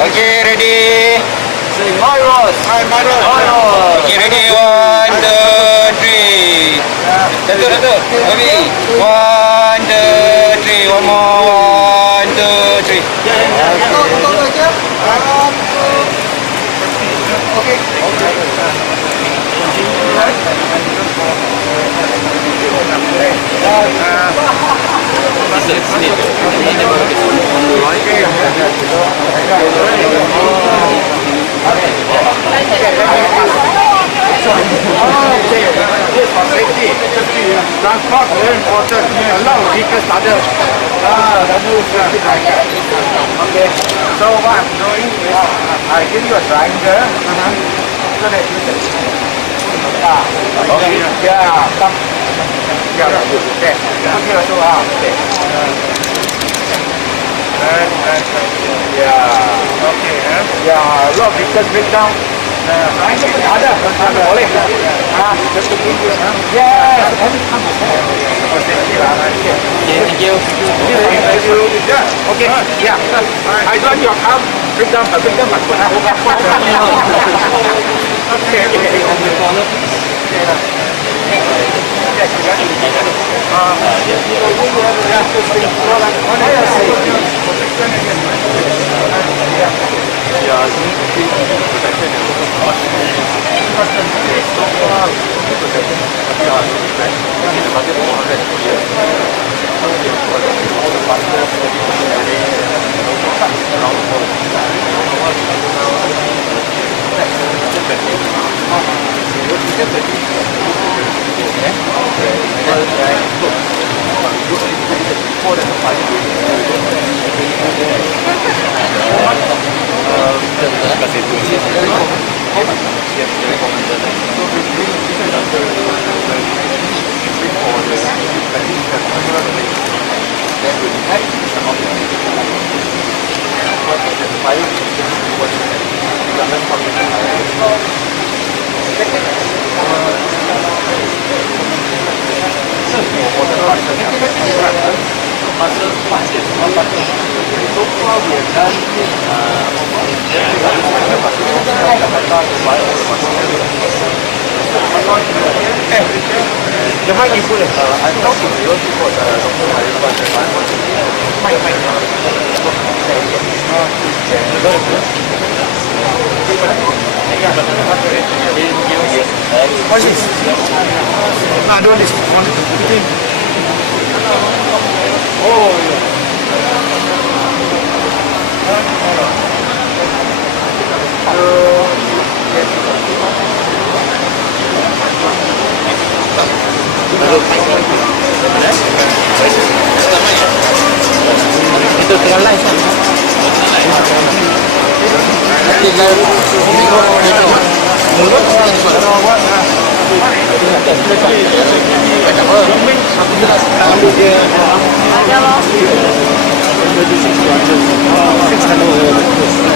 Okay, ready. Maros. Okay, ready. 1, 2, 3. Satu. Ready. 1, 2, 3. One more. 1, 2, 3. Transport very important. A lot of vehicles started. Okay. So what I'm doing is I give you a triangle so that you can. Okay. Yeah. Come. Yeah. Okay. Okay. So okay. Yeah. Okay. Yeah. A lot of vehicles break down. Ada boleh. Yes. Thank you. Okay. Yeah. I want your car break down. The mic is good. I talked to you before What is this? I don't want to. Oh, Itu tengah live.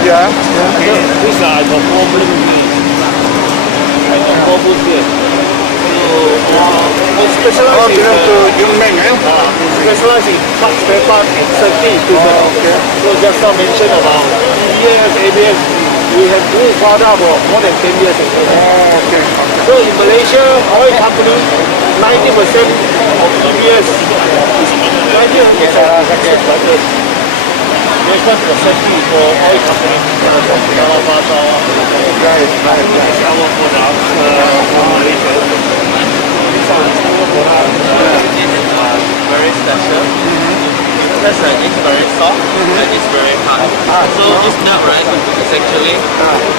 yeah. This I got problem with. I got problem here. So, specialize in specialize in parts, spare part, and safety equipment. So just now mentioned about EAS, ABS. We have two products for more than 10 years ago. So in Malaysia, oil company, 90% of EBS is 90% because the safety for oil company. But our products for Malaysia. Very special. Because it's very soft and it's very hard. So this nut, right, is actually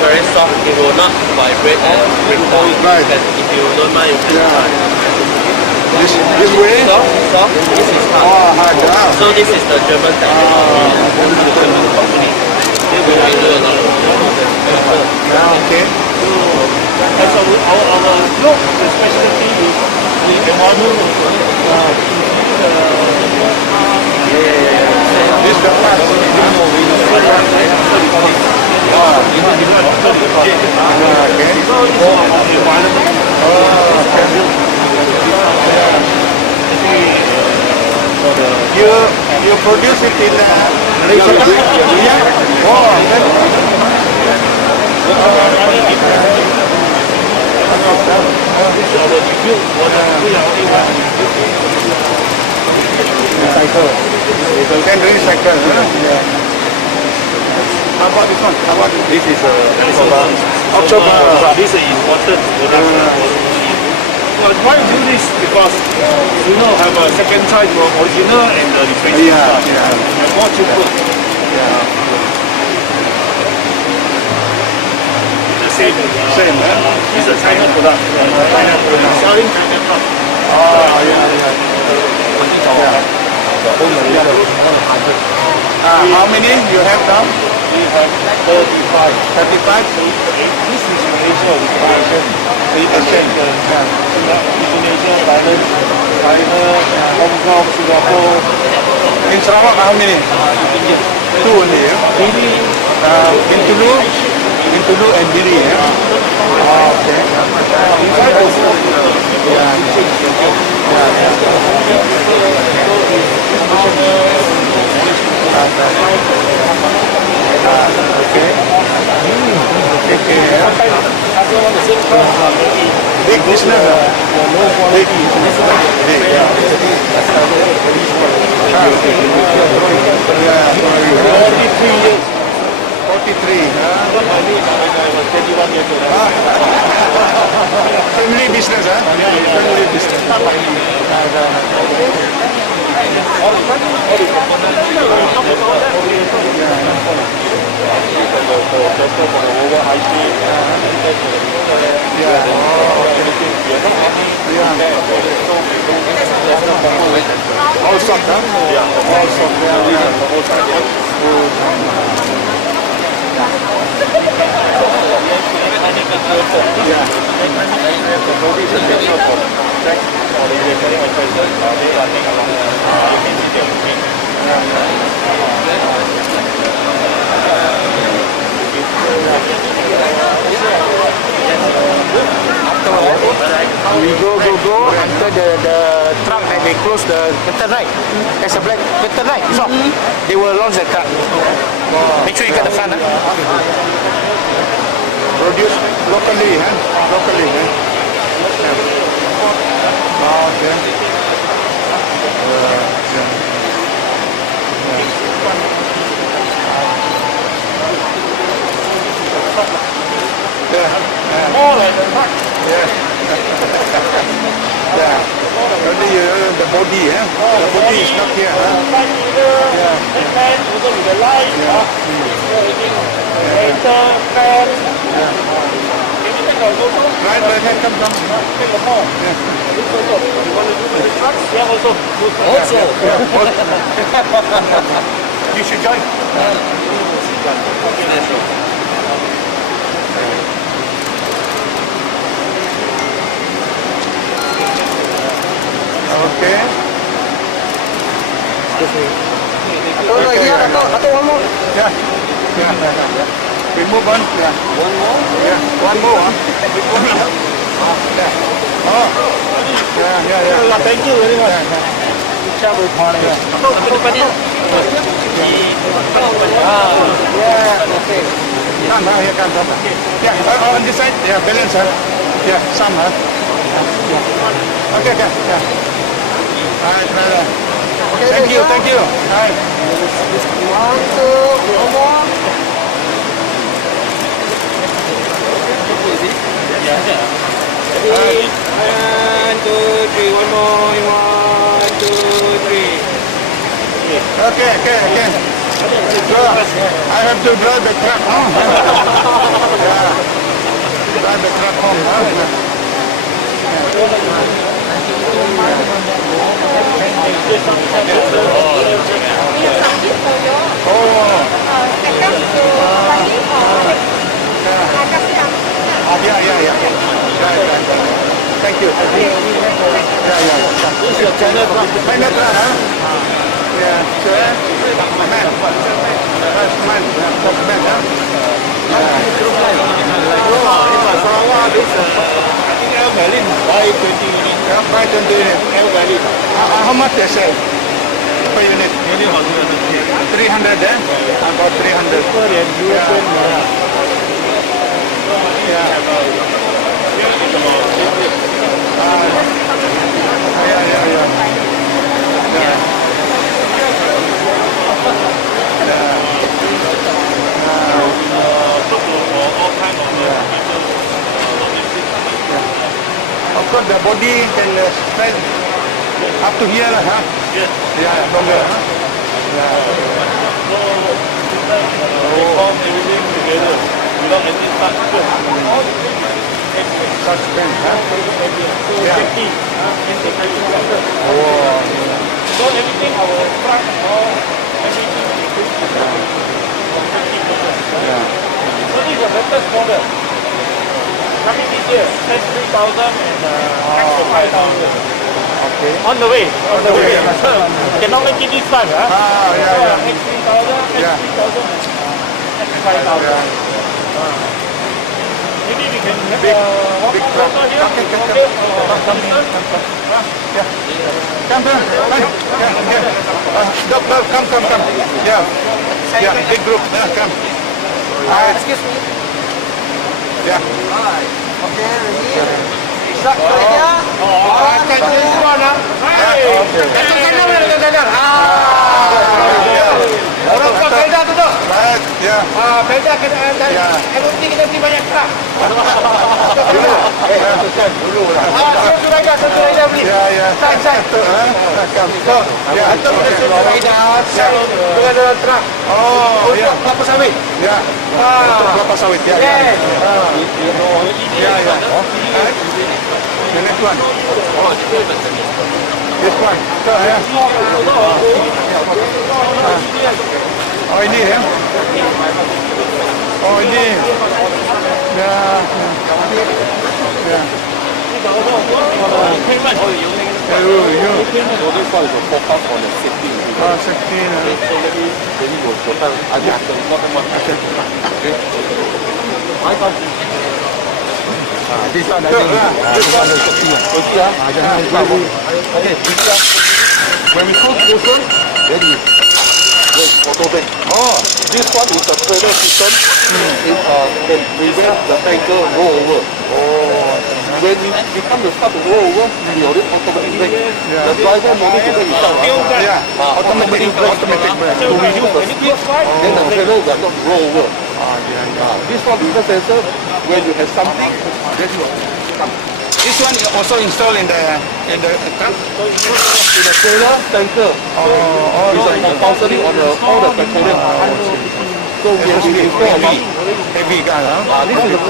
very soft. It will not vibrate and break down. If you don't mind, you can try. This way? Soft. This is hard. So this is the German technology. The German company. They will do a lot of Okay. And so our look, the specialty is the module. This the part. is about environment. You produce it in Malaysia? Yeah. Oh, recycle. You can recycle. Huh? How about this one? How about this? This is October. This is important production. Well, why do this? Because have a second type of original and the replacement type. And more cheaper. The same. Same, huh? It's a China product. Selling China product. How many you have now? We have 35. 35? This is Malaysia with 8%. Indonesia, Thailand, China, Hong Kong, Singapore. In Sarawak, how many? Two only, yeah? In Tulu and Diri, yeah? Okay. Inside also, Big business. Big. only 3 years. 43. Family business, huh? Family business. All stock, huh? All stock. We go until the truck that they close the curtain, right? There's a black curtain, right? So they will launch the truck. Make sure you get the front, huh? Produce locally, huh? Locally, huh? Okay. More like a truck. Only the body, huh? The body is not here, huh? Headman, also with the light. Later, fan. Can you take a photo? Right, come. Take a more. This photo. You want to do with the trucks? Yeah, also. You should join. Okay. Atau one more. Yeah. We move on. Yeah. One more? Yeah. One more. Yeah. Thank you very much. Travel partner. Okay. Come here, come. Yeah, on this side. Yeah, balance, huh? Yeah, some, huh? Okay. Yeah. All right, brother. Okay, thank you. All right. 1, 2, one more. Ready? 1, 2, 3. One more. 1, 2, 3. Okay. So, I have to drive the truck home. Yeah. Drive the truck home. Yeah. Right. Thank you. Yeah. This is your channel. China truck, huh? Yeah. Man. First man. First man, huh? Air valid. How much they say per unit? 300, eh? About 300. Yeah. Of course, the body can spread up to here, huh? Yes. Yeah, from there, huh? Form everything together without any touch. Suspend, huh? Yeah. So everything our truck or everything Yeah. So this is the latest model. Coming this year, S3000 and X5000. Okay. On the way. Cannot make it this time, huh? Yeah. X3000, Yeah. S3000 and X5000. Maybe we can have Big one more truck. photo here. Okay. Yeah. Come. Doc, come. Yeah, big group. Come. Excuse me. Yeah. Okay, ready? Start kerja. This one, huh? Hey! Kanan. Orang tua pelda tu tu. Right. Yeah. Pelda kena Ya. MOT kita nanti banyak truck. Satu rider beli. Yeah. Sai. Come. Yeah. Dengan dalam truck. Oh, yeah. Kelapa sawit. Yeah. Untuk kelapa sawit. Yeah. Yes. The next one. This one. Yeah. Oh, ini ya. Oh, ini. Ya. This one is a focus on the safety. 16. Jadi will total ada This one, this one is 16. Okay, when we cook this one, then we auto brake. Oh, This one is a trailer system. It can prevent the tanker roll over. When we come to start to roll over, we already automatic brake. The driver no need to brake himself. yeah. Automatic brake. To reduce the speed, then the trailer will not roll over. This one is the sensor. When you have something, then you come. This one is also installed in the truck. In the trailer, tanker. It's a compulsory on all the petroleum. So we have to install about Heavy gun, huh? this is a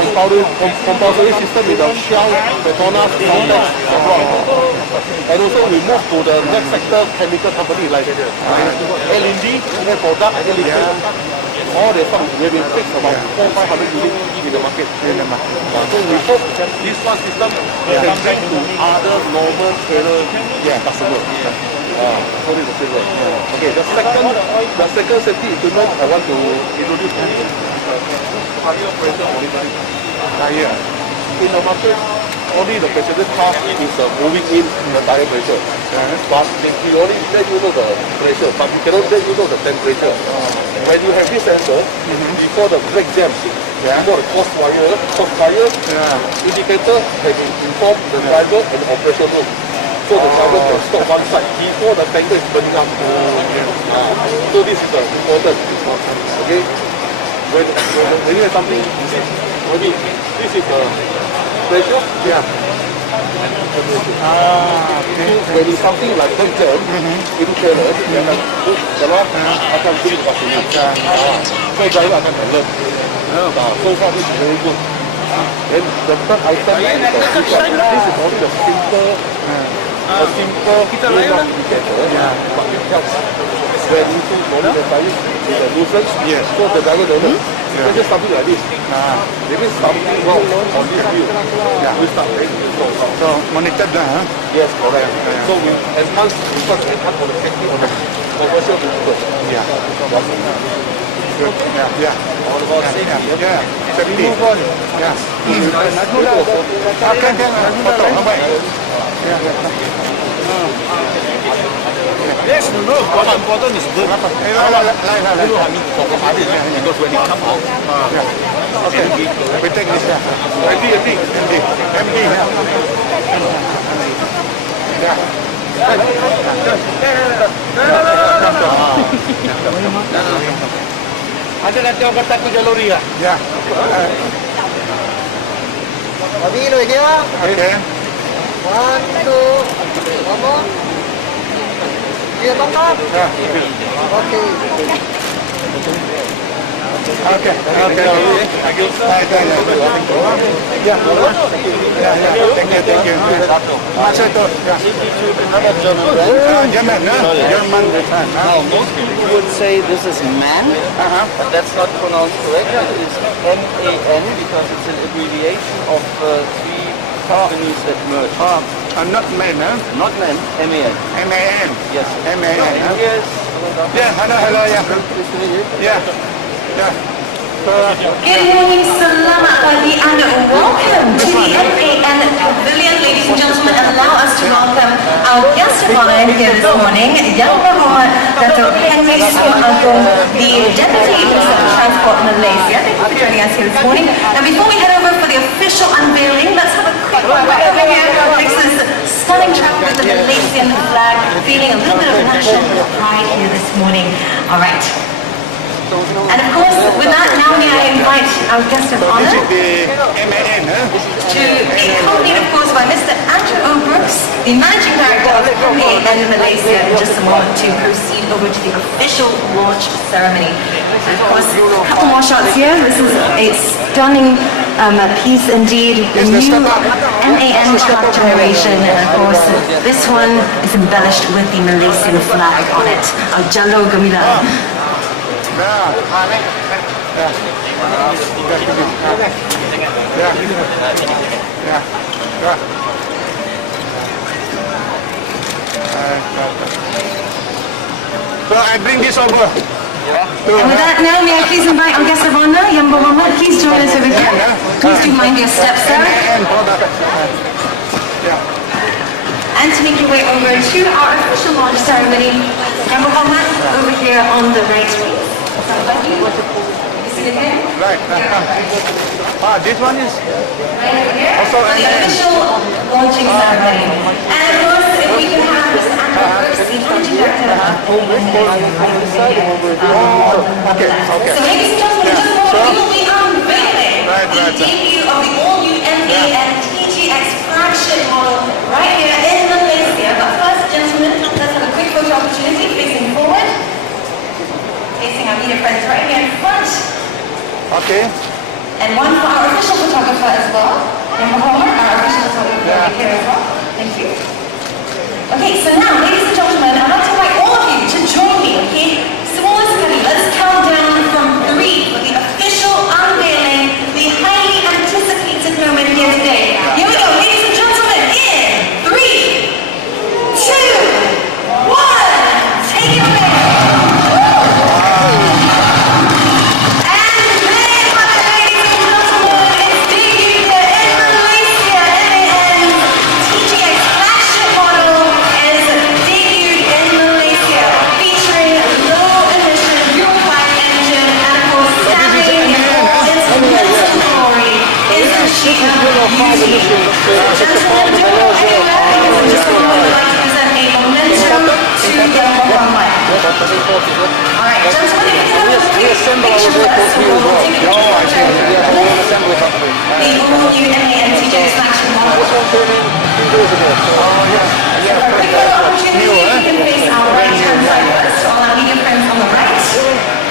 compulsory system in the Shell, Petronas, Sondex, and also we move to the next sector chemical company like LED, Air Product, all the stuff we have been fixed about 400-500 units in the market. So we hope this one system can bring to other normal trailer customers. So this is the silver. Okay, the second safety equipment I want to introduce to you is tire pressure monitoring. In the market, only the passenger car is moving in the tire pressure. But we only let you know the pressure, but we cannot let you know the temperature. When you have this sensor, before the brake jam, before the cross fire indicator can inform the driver and the operation room. So the driver can stop one side before the tanker is burning up. So this is important. Okay? When you have something, you see, maybe this is the pressure. When it's something like brake jam, in trailer, akan bring us in. So driver akan alert. So far this is very good. Then the third item is this is only the simple wheel indicator, but it helps when you see only the tire is a nuisance. So the driver don't know. It's just something like this. There is something wrong on this wheel. We start making So monitor lah, huh? Yes, correct. So we enhance on the safety on the commercial vehicles. Good. All about safety. Safety. Okay. Foto. Baik. Yes, no, what's important is good. Because when it come out, Okay, we take this. MD. ada nanti orang kata aku jaluri ya. Yeah. Bobby, over here. Okay. 1, 2, one more. Here, thumb up. Yeah. Okay. Okay. Yeah. Thank you. German. Now, most people would say this is man, but that's not pronounced correctly. It is MAN because it's an abbreviation of three companies that merged. Not man, huh? Not man, MAN. MAN. Yes. MAN. Huh? Yes. Yeah. Hello. Yeah. Nice to meet you. Yeah. Good morning, selamat pagi, and welcome to the MAN Pavilion. Ladies and gentlemen, allow us to welcome our guest of honor here this morning, Yang Berhormat Dato' Henry Sultan Agong, the Deputy Minister of Transport Malaysia. Thank you for joining us here this morning. And before we head over for the official unveiling, let's have a quick look right over here next to this stunning truck with the Malaysian flag, feeling a little bit of national pride here this morning. All right. And of course, with that, now may I invite our guest of honor This is the MAN, huh? to be accompanied, of course, by Mr. Andrew O. Brooks, the Managing Director of MAN Malaysia, in just a moment to proceed over to the official launch ceremony. And of course, a couple more shots here. This is a stunning piece indeed, the new MAN truck generation, and of course, this one is embellished with the Malaysian flag on it, our Jalo Gemilang. So I bring this over. And with that, now may I please invite our guest of honor, Yang Berhormat, please join us over here. Please do mind your steps, sir. And to make your way over to our official launch ceremony, Yang Berhormat, over here on the right, please. Thank you. You see it here? Right. This one is Right over here. Also For the MAN. official launching ceremony. And of course, if we can have Mr. Andrew Brooks, the Managing Director of okay. So ladies and gentlemen, just a moment, we will be unveiling the debut of the all-new MAN TGX flagship model right here in Malaysia. But first, gentlemen, let's have a quick photo opportunity facing forward. Facing our media friends right here in front. Okay. And one for our official photographer as well. And Muhammad, our official photographer right here as well. Thank you. Okay, so now, ladies and gentlemen, I'd like to invite all of you to join me, okay? Small and steady, let's count down from 3 for the official unveiling, the highly anticipated moment here today. Here we go, ladies and gentlemen, in 3, 2, 1, take it away.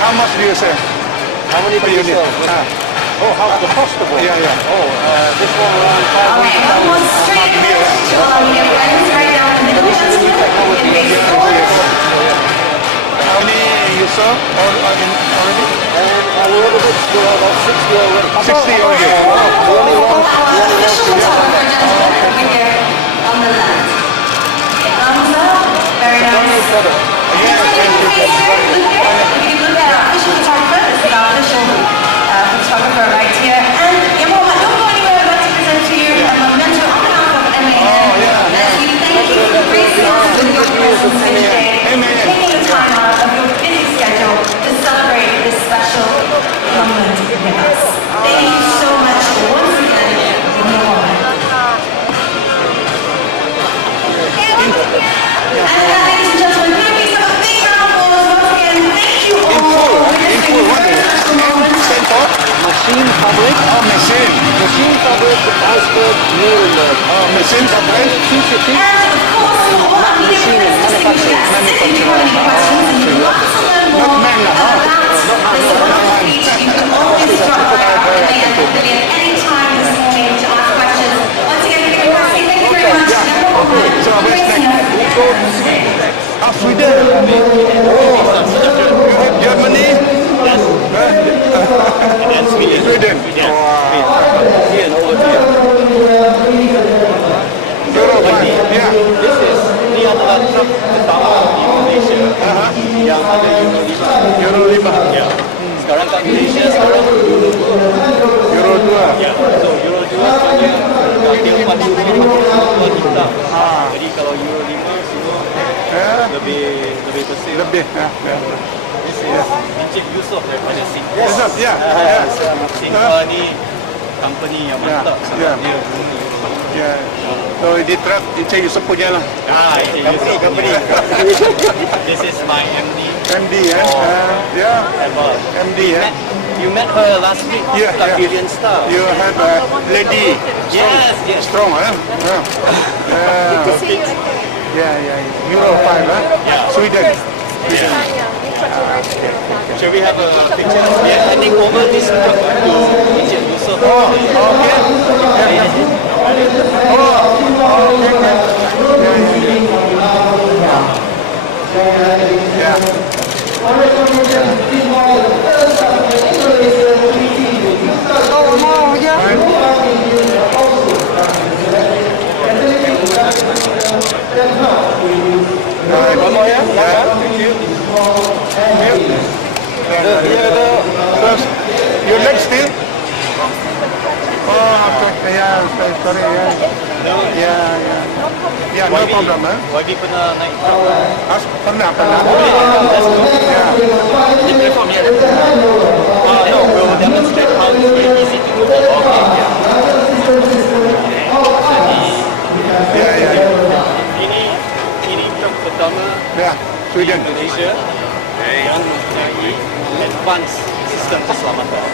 How much do you sell? How many do you Unit. sell? Oh, how's the cost of one? Yeah. Oh, this one around Alright, everyone straight ahead to all our media friends right down in the middle. This is the new technology. How many you saw already? A little bit, about 60 already. 60 already. Our official photographer, gentlemen, over here on the left. Thumbs up. Very nice. Yes, We can look at our official photographer. This is our official photographer right here. And Yamola, don't go anywhere. I'd like to present to you a memento on behalf of MAN as we machine fabric, iceberg, Nuremberg. Machine fabric? And of course, all our media press distinguished guests, if you have any questions and you'd like to learn more about this wonderful beach, you can always drop by our Kenderaan Pavilion anytime this morning to ask questions. Once again, thank you very much. So where's next? Sweden. Germany. Yes. And then Sweden. Sweden. Yes. Here and over here. Euro 5. Yeah. This is ini adalah truk pertama di Malaysia yang ada Euro 5. Euro 5. Ya. Sekarang kat Malaysia sekarang Euro 2. ya. So Euro 2 sebenarnya dia 40 kita. Jadi kalau Euro 5 semua lebih bersih. Lebih. This is Encik Yusof daripada Singapore. Yusof, ya. Singapore ni company yang mantap sebab dia Yeah. So di truk Encik Yusof punya lah. Encik Yusof company. This is my MD. MD yeah. MD You met her last week. Yeah, yeah. Pavilion Star. You have a lady. Yes. Strong, Yeah. Euro 5, Sweden. Shall we have a picture? Yeah, handing over this truck to Encik Yusof. One more here? Thank you. First, your leg still? Okay, sorry, Yeah, no problem, YB pernah naik truk. Pernah. Yeah. Di platform here. No, we'll demonstrate how it's very easy to do. Ini truk pertama Sweden. Malaysia yang mempunyai advanced sistem keselamatan.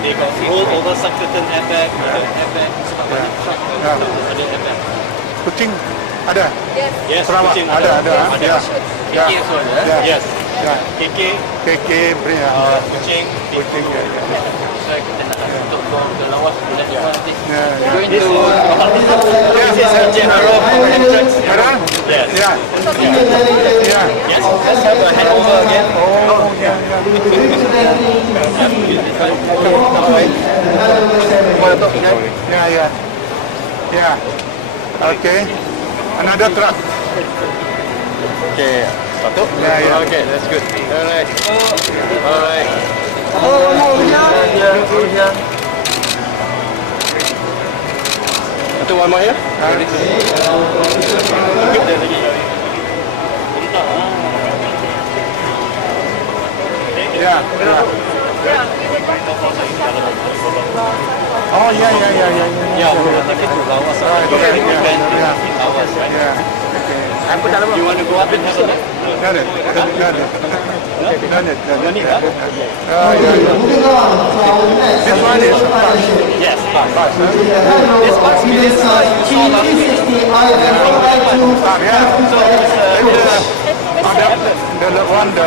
They got roll over suckerton airbag, airbag, sebab banyak truck ada airbag. Kucing ada? Yes, Sarawak kucing ada. KK tu ada. Yes. KK, kucing. Kita nak untuk ke lawas boleh dia nanti. Going to this is a general entrance. Yes. Yeah. Yes. Let's have a handover again. Yeah. Okay. Another truck. Okay. Satu. Yeah. Okay, that's good. Alright. Itu one more here. Yeah. Oh, yeah. Yeah, we'll take it to Lawas. Lawas, right? Yeah. You want to go up and have a look? Got it. No need, huh? This one is Yes, bus. This bus is you saw last week. the one, the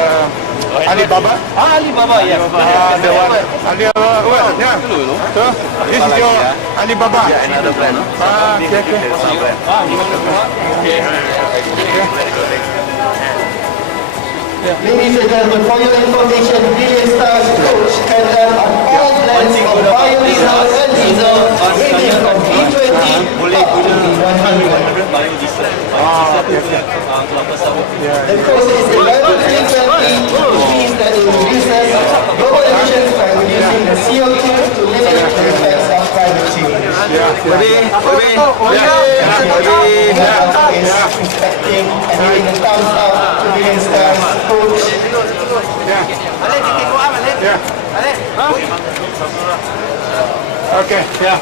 Alibaba. Alibaba, yes. The one, Alibaba. Yeah. So, this is your Alibaba. Another plan. Ladies and gentlemen, for your information, Brilliant Stars coach can run on all blends of biodiesel and diesel, ranging from B20 up to B100. The course is environmentally friendly, which means that it reduces global emissions by reducing the CO2 to limit the effects of climate change. Inspecting and giving a thumbs up to Brilliant Stars coach. Okay, yeah.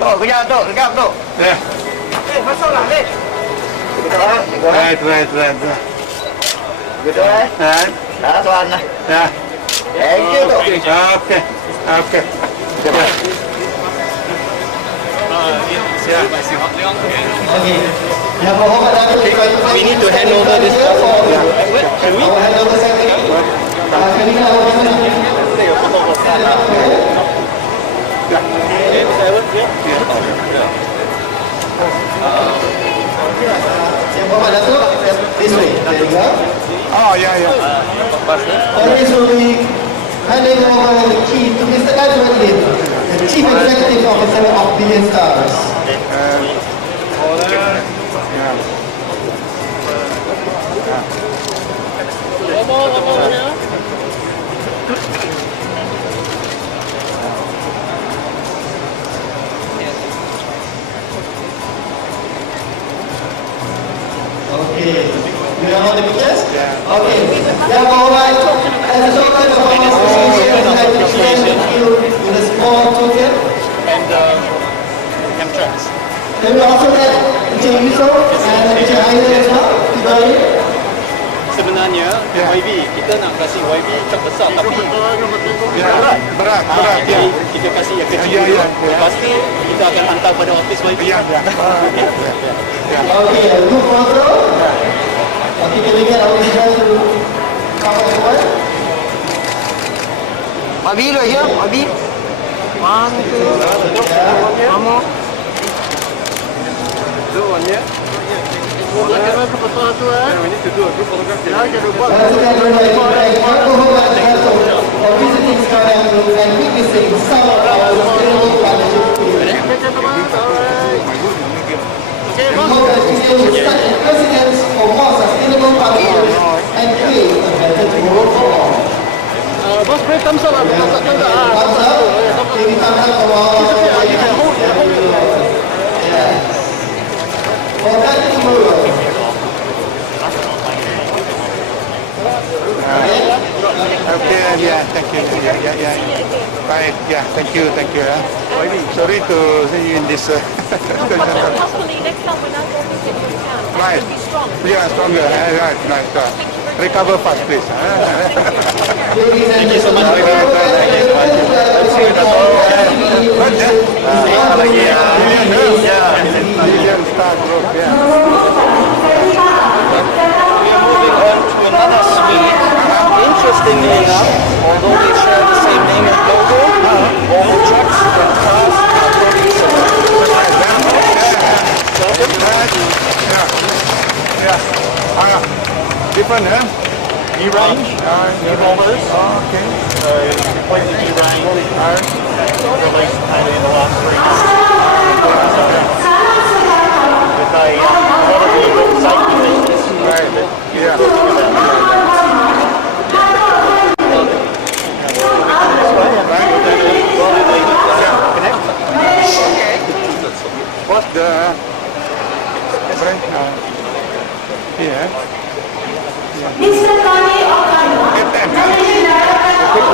Regap tu. Yeah. Masuklah, Lek. Right. Betul, Right. Dah tuan lah. Yeah. Thank you, Tok. Okay. Okay. Okay. Yang berhormat Datuk We need to hand over this for Can we? our handover ceremony. Can we have our Yang berhormat Datuk, this way. There you go. Oh, yeah. On this will be handing over the key to Mr. Edwin, the Chief Executive Officer of Billion Stars. Okay. You have all the pictures? Yeah. Okay. Yang berhormat, as a token of our association, I'd like to present you with a small token. And chemtrails. Then we also have Encik Yusof and Encik Aizan as well to join in. Sebenarnya YB, kita nak kasih YB cap besar tapi Berat. kita kasih yang kecil dulu. Lepas ni kita akan hantar pada office YB. Okay, a group photo. Okay, can we get our leaders to come forward? Abi right here. Abi. 1, 2, 1 more. Do one here. We need to do a group photograph. Once again, we'd like to thank Yang Berhormat Datuk for visiting Sekarang and witnessing some of our sustainable partnership projects. We hope that we will set a precedence for more sustainable partnerships and create a better tomorrow for all. Boss, break thumbs up. Thumbs up. Give me thumbs up for all. Yes. For a better tomorrow. Okay, yeah, thank you. Yeah. Right, yeah, thank you. Sorry to see you in this. Hopefully next time when I go visit your town, I Right. will be strong. Yeah, stronger. Right. Recover fast, please. Thank you so much. Billion Star Group, yeah. We are moving on to another suite. Interestingly enough, although they share the same name and logo, all the trucks and cars are totally separate. Different, huh? E-range, e-rollers. Okay. Completely E-range. Released kind of in the last 3 months. With a lot of the safety features. Right. Yeah. What's the brand? Yeah. Mr. Tony O'Connor, Managing Director of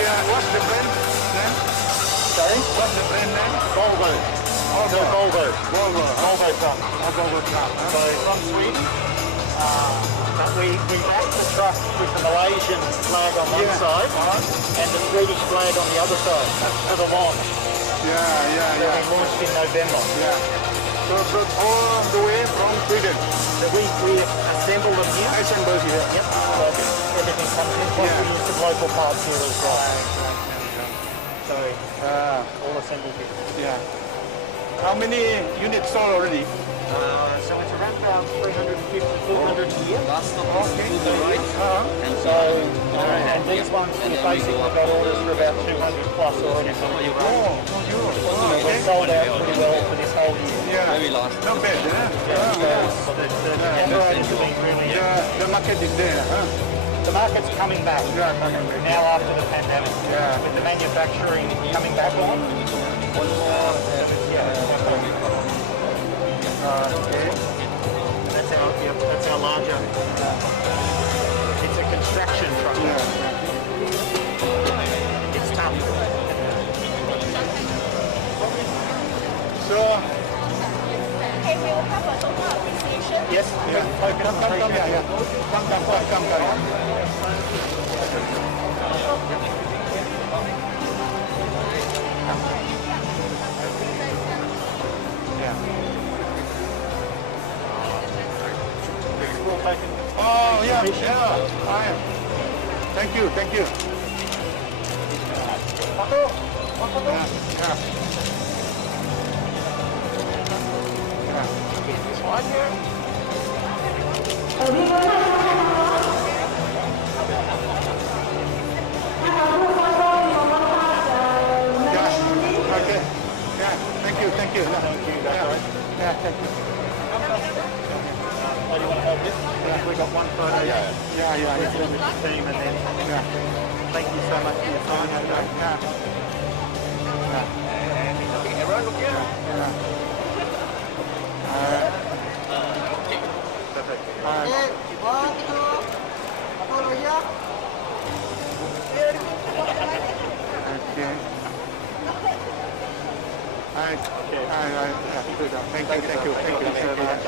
What's the brand name? Sorry? What's the brand name? Volvo. Volvo. Volvo. Volvo. Volvo truck. Volvo truck. So from Sweden, but we wrapped the truck with the Malaysian flag on one side and the Swedish flag on the other side for the launch. Yeah. So we launched in November. Yeah. So all the way from Sweden. So we assemble them here. Assemble here. Yep. So everything comes in. Plus we use some local parts here as well. So all assembled here. Yeah. How many units sold already? So it's around about 350, 400 a year. Last stop is to the right. And so, and these ones we basically got orders for about 200 plus already. We're sold out pretty well for this whole year. Yeah. Very last. Not bad, So the Kenderaan is doing really The market is there, huh? The market's coming back Yeah, coming back. now after the pandemic. Yeah. With the manufacturing coming back on. Okay. That's our larger. It's a construction truck. It's tough. So, Okay, we will have a local appreciation. Yes. come here. Come. Yeah. Oh, yeah. Fine. Thank you. This one here. Yeah. Okay. Yeah. Thank you. Thank you. That's all right. Yeah. Thank you. Oh, you want to hold this? Yeah. We got one photo. Yeah. With the team and then. Yeah. Thank you so much for your time. Everyone look here. Perfect. Okay. Thank you so much.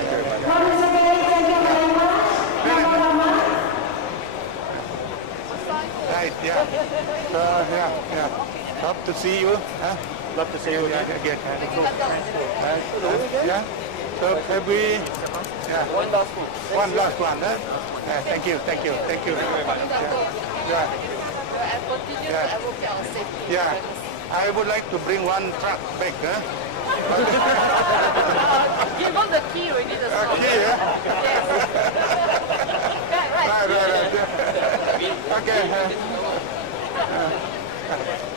Right, yeah. Hope to see you. Huh? Love to see you again. Again. Yeah. So every One last one. one last one. Huh? Thank you very much. Yeah. Yeah. I would like to bring one truck back. Huh? Give us the key already. The store. Okay, yeah. Right. Right. Okay.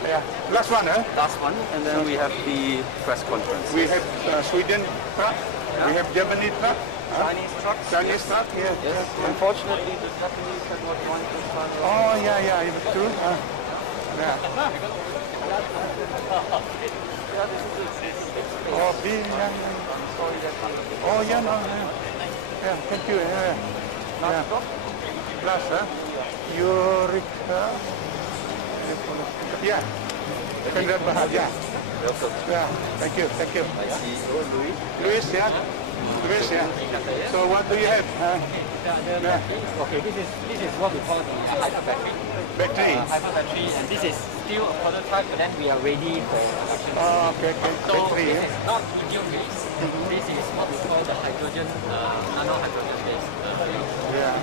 Yeah. Last one, huh? Last one, and then we have the press conference. We have Sweden truck. We have Japanese truck. Chinese trucks. Chinese truck. Yeah. Yes. Unfortunately, the Japanese have not won this one. Oh, yeah. It's true. Yeah. Oh, big. Yeah. Sorry that Oh, yeah. No. Yeah. Thank you. Yeah. Last, huh? Eureka. Yeah. Kenderaan Berat. Yeah. welcome. Yeah. Thank you. I see Louis. Luis, yeah. So what do you have? Okay, this is what we call the hyper battery. Battery. Hyper battery, and this is still a prototype, but then we are ready for production. Oh, okay. So Battery. this is not medium base. This is what we call the hydrogen, nano hydrogen base. Yeah.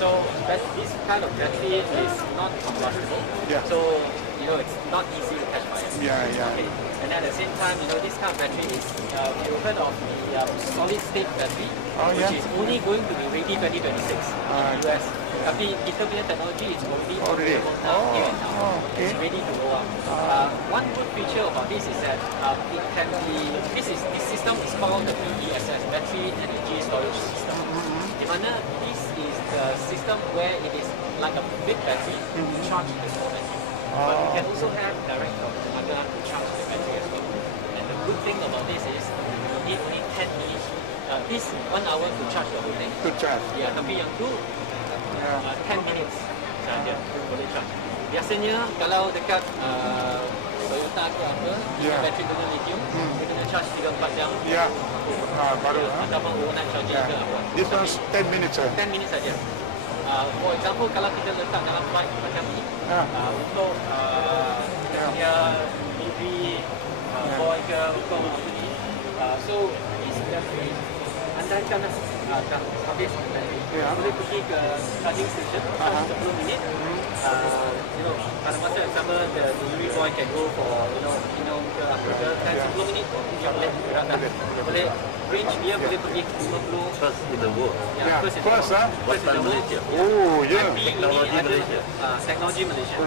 So this kind of battery is not combustible. Yeah. So it's not easy to catch fire. Yeah. Okay. And at the same time, this kind of battery is we heard of the solid state battery, which is only going to be ready 2026 in the US. Tapi intermediate technology is already available here and now. It's ready to go out. One good feature about this is that it can be. This system is called the BESS, Battery Energy Storage System. Di mana this is the system where it is like a big battery to charge the small battery. But we can also have direct from the mother to charge the battery as well. And the good thing about this is you need only 10 minutes. This 1 hour to charge the whole thing. To charge. Yeah, tapi yang tu 10 minutes saja boleh charge. biasanya kalau dekat Toyota ke apa, bateri dengan lithium, dia kena charge 3-4 jam. Yeah. Baru. Ataupun overnight charging ke apa. This one's 10 minutes. 10 minit saja. For example, kalau kita letak dalam flight macam ni, untuk kita punya delivery boy ke untuk apa ni, so this battery andaikan dah habis bateri, boleh pergi ke charging station 10 minit. Pada masa yang sama, the delivery boy can go for minum ke apa ke, dan 10 minit dia boleh gerak dah. Boleh range dia boleh pergi 50. First in the world. First in the world. First in Malaysia. Oh, yeah. IP Teknologi ini Malaysia. ada teknologi Malaysia.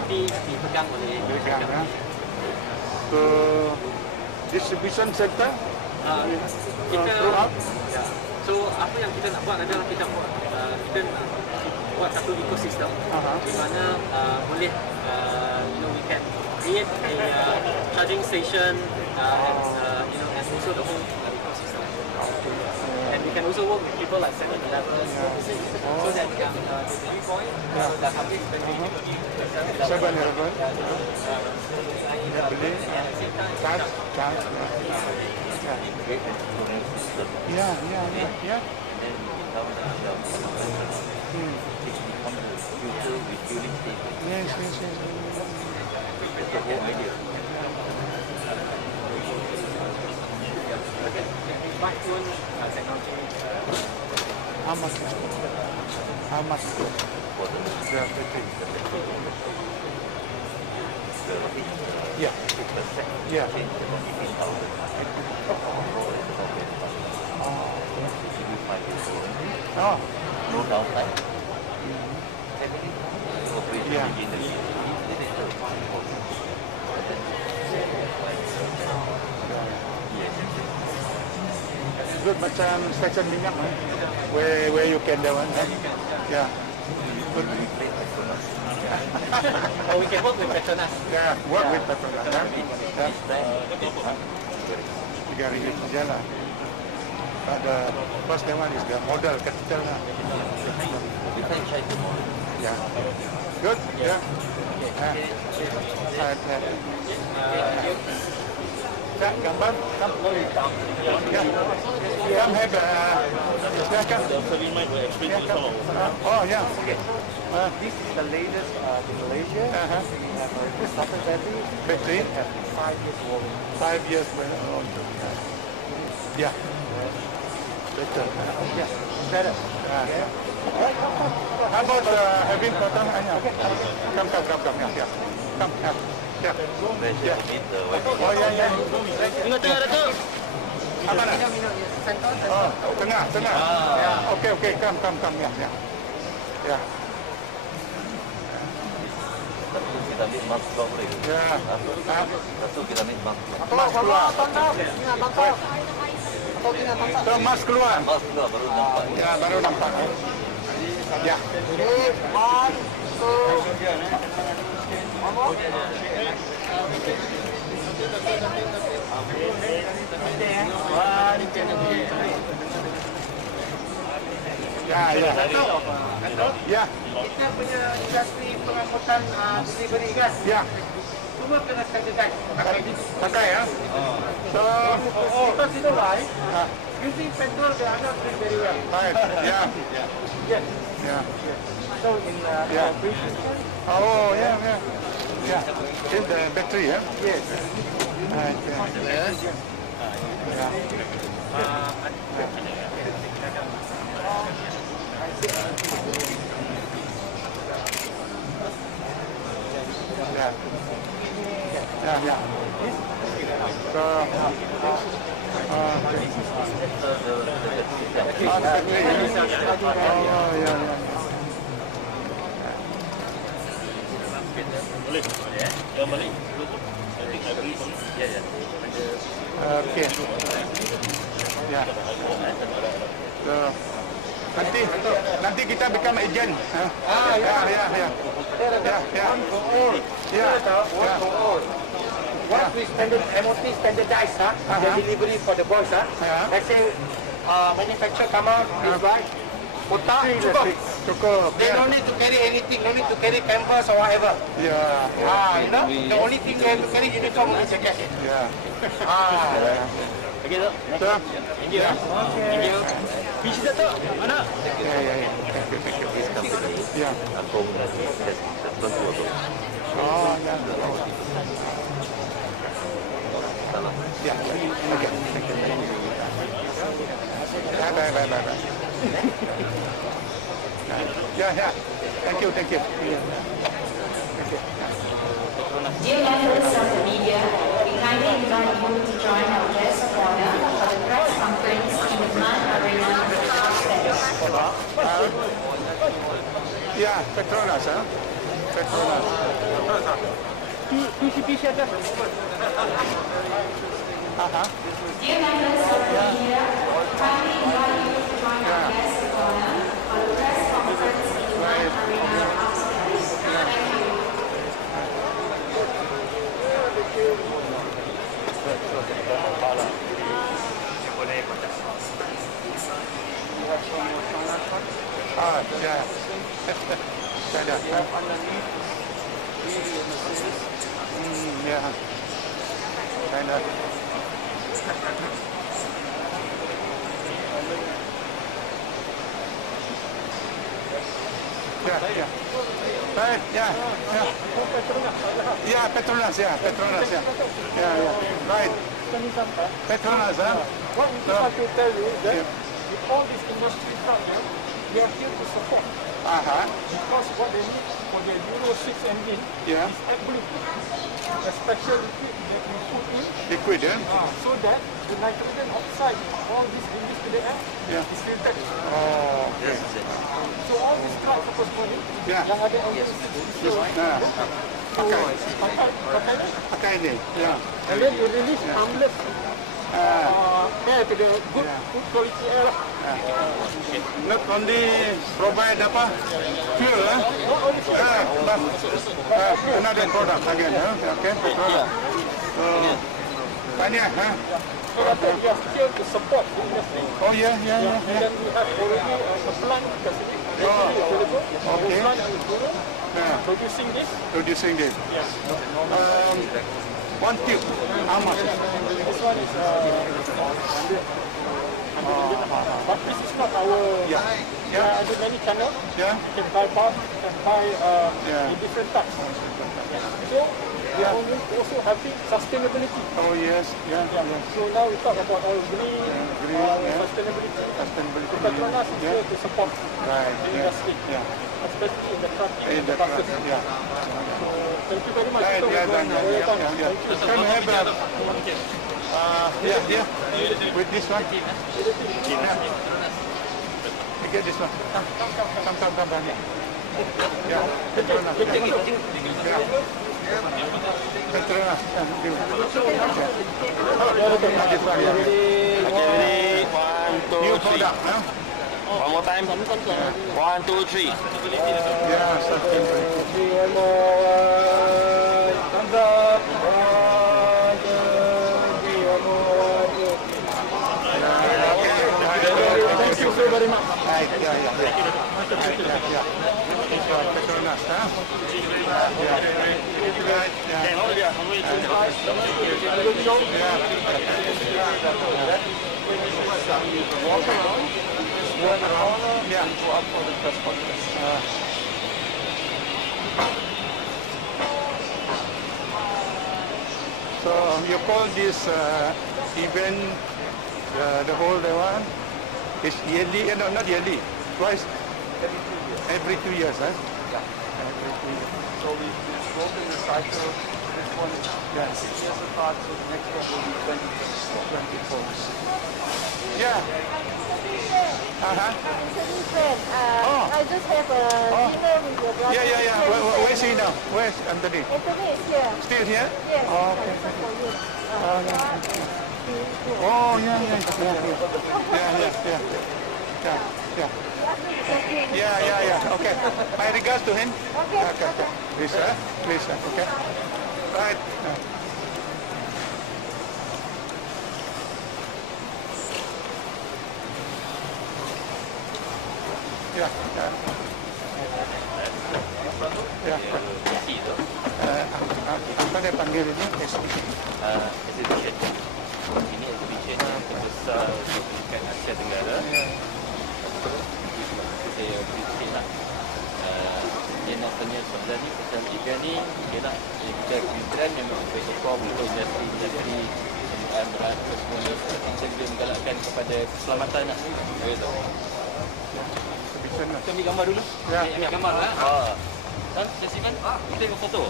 IP dipegang oleh So, distribution sector? Kita so apa yang kita nak buat adalah kita buat satu ekosistem di mana boleh we can create a charging station and also the whole ecosystem. And we can also work with people like 7-Eleven so that the delivery boy dah habis bateri 7-Eleven. Charge. Yeah. Future with fueling station. Yes. That's the whole idea. Smartphone technology. How much? For the battery? Yeah. 6%. Yeah. Change the 15,000. Oh. No downtime. Operation Yeah. begin again. This is the Good macam stesen minyak where you can that one. Yeah. Good. Or we can work with Petronas. Yeah, work with Pameran. RM3 saja lah. The first one is the model capital lah. We can check the model. Yeah. Good. Yeah. Gambar. Come have come. Oh yeah. This is the latest in Malaysia. We have a starter battery. Have 5 years warranty. 5 years warranty. Yeah. Better. Yeah, better. How about having cotton? Come. Yeah. Come. Yeah. Pressure meet the Oh yeah. Tengok Datuk. Apa nak? Oh, tengah. Okay. Come. Yeah. kita ambil mask keluar boleh ke? Ya. Satu kita ambil mask keluar. Mas keluar. So, mas keluar. Mask keluar baru nampak. Ya, baru nampak. Ya. Ya. Kita punya industri pengangkutan delivery kan? Ya. Semua kena standardize. Pakai ya. So, because you know why? Using petrol, they are not doing very well. right. Ya. Yes. Ya. So in operation, Oh, ya. Ya. In the battery ya. yes. Right. Ya. Ya. So, okay. Ya. So, nanti kita become agent. Once we MOT standardize the delivery for the boys, let's say manufacturer come out, is like, kotak, cukup. Cukup. They don't need to carry anything, no need to carry canvas or whatever. Yeah. You know, the only thing they have to carry uniform and jacket. Yeah. Okay, Tok. So, Thank you. Thank you. Biji dah, Tok. Mana? yeah. Yeah. Oh, yeah. Yeah. Okay. Bye. Yeah. Thank you. Dear members of the media, we kindly invite you to join our guests of honor for the press conference in the Plan Arena upstairs. Yeah, Petronas, huh? Petronas. Dear members of the media, kindly invite you to join our guests of honor for the press conference in the Plan Arena upstairs. Thank you. Yeah. Yeah. Kind of. Yeah. Right, yeah. Yeah, Petronas, yeah. Right. Petronas, huh? What we have to tell you that with all this industry partner, we are here to support. Because what they need for their Euro 6 engine Yeah. is AdBlue, a special liquid that we put in Liquid, yeah? so that the nitrogen oxide of all this released to the air is filtered. Oh, okay. So all these trucks apa semua ni Yeah. yang ada engine Pakai ni, yeah. and then you release harmless air to the good quality air lah. Not only provide apa? Fuel, huh? But another product again, huh? Okay, product. So, banyak, huh? So that we are here to support the industry. Oh, yeah. And then we have already a plant facility available. Okay. Plant in Guru Yeah. producing this. Yes. One tube, how much? This one is 100. But this is not our. There are many channels. Yeah. You can buy bulk, you can buy in different types. So we are also having sustainability. Oh, yes. Yeah. So now we talk about all green, sustainability. So Petronas is here to support Right. the industry, especially in the truck and the buses. Yeah. So thank you very much. Right, So yeah, we're going thank our you. time. Yeah. Thank you. Can we have with this one? Get this one. Come. Yeah. Petronas. Petronas. Okay, 1, 2, New 3. product, no? One more time. 1, 2, 3. Yeah, something. One more. Thumbs up. 1, 2, 3. One more. Thank you so very much. Right, yeah. Petronas, huh? So you call this event the whole one is yearly? No, not yearly. Twice every 2 years, huh? Yeah. Every 2 years. So we've broken the cycle. This one is 6 years apart, so the next one will be 24. Yeah. Friend, I just have a dinner with your brother. Yeah. Where is he now? Where's Anthony? Anthony is here. Still here? Yes. Oh, okay. For you. Oh, yeah. Yeah. Okay. My regards to him. Okay. Please. Okay. Right. Yeah. Ya. Ya. Apa dia panggil ini? Exhibition. Ini exhibition yang terbesar dekat Asia Tenggara. Saya visit lah. Dia nak tanya soalan ni pasal ikan ni, dia nak kita kementerian memang supaya sokong untuk industri Kenderaan Berat semua ni kita menggalakkan kepada keselamatan lah. Begitu. Kita ambil gambar dulu. Ya. Ambil gambar lah. Dan sesikan kita tengok foto.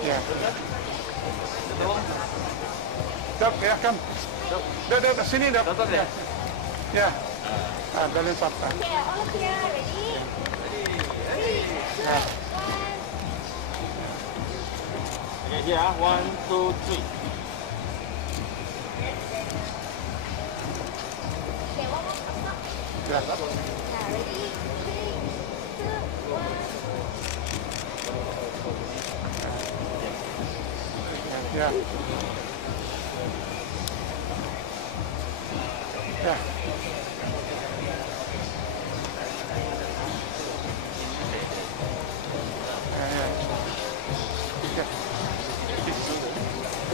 Ya. Dap, ya kan. Dah sini dah. Ya. Ya. Balance up. Okay, all clear, ready? Ya. Okay, here, 1, 2, 3. Okay, one more. Stop. Ya. Ready? 3, 2, 1. Ya. Ya.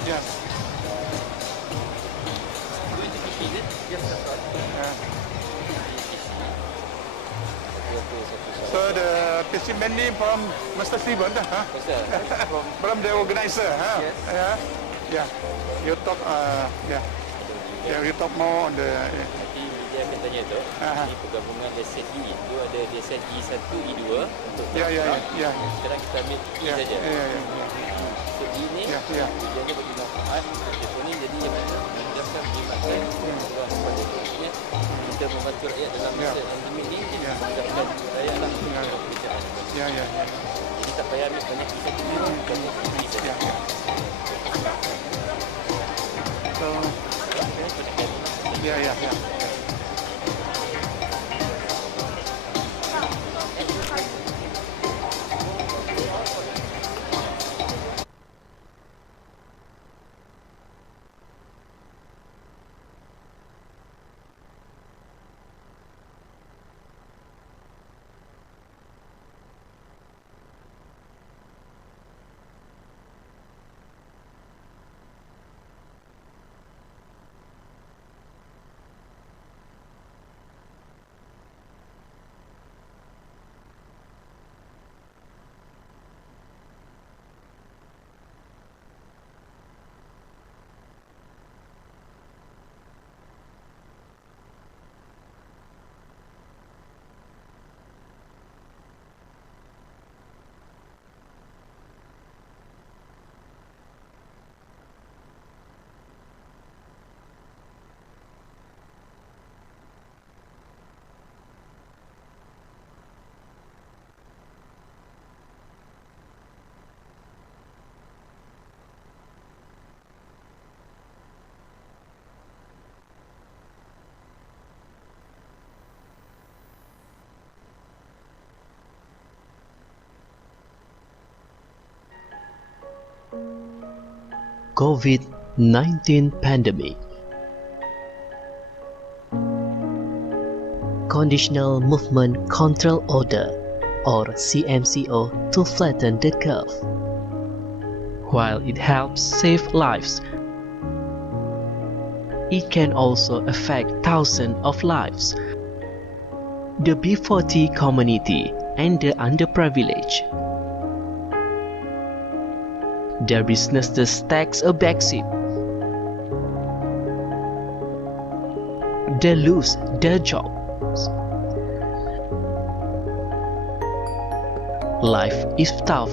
Ya. So the specimen ni from Mr. Steven, huh? From the organizer, huh? Yes. Yeah. Yeah. You talk, yeah. Yeah, you talk more on the. Nanti dia akan tanya tu. Ini pergabungan lesen E. Itu ada lesen E1, E2 untuk Ya. sekarang kita ambil E saja. Ya. So E ni tujuannya bagi manfaat telefon ni, jadi yang mana mendapatkan perkhidmatan kepada rakyatnya, kita membantu rakyat dalam masa pandemik ni, jadi mendapatkan rakyat lah untuk pekerjaan. Ya. Jadi tak payah ambil banyak E1, bukan E saja. So, ya. COVID-19 pandemic. Conditional Movement Control Order, or CMCO, to flatten the curve. While it helps save lives, it can also affect thousands of lives. The B40 community and the underprivileged. Their businesses takes a backseat. They lose their jobs. Life is tough.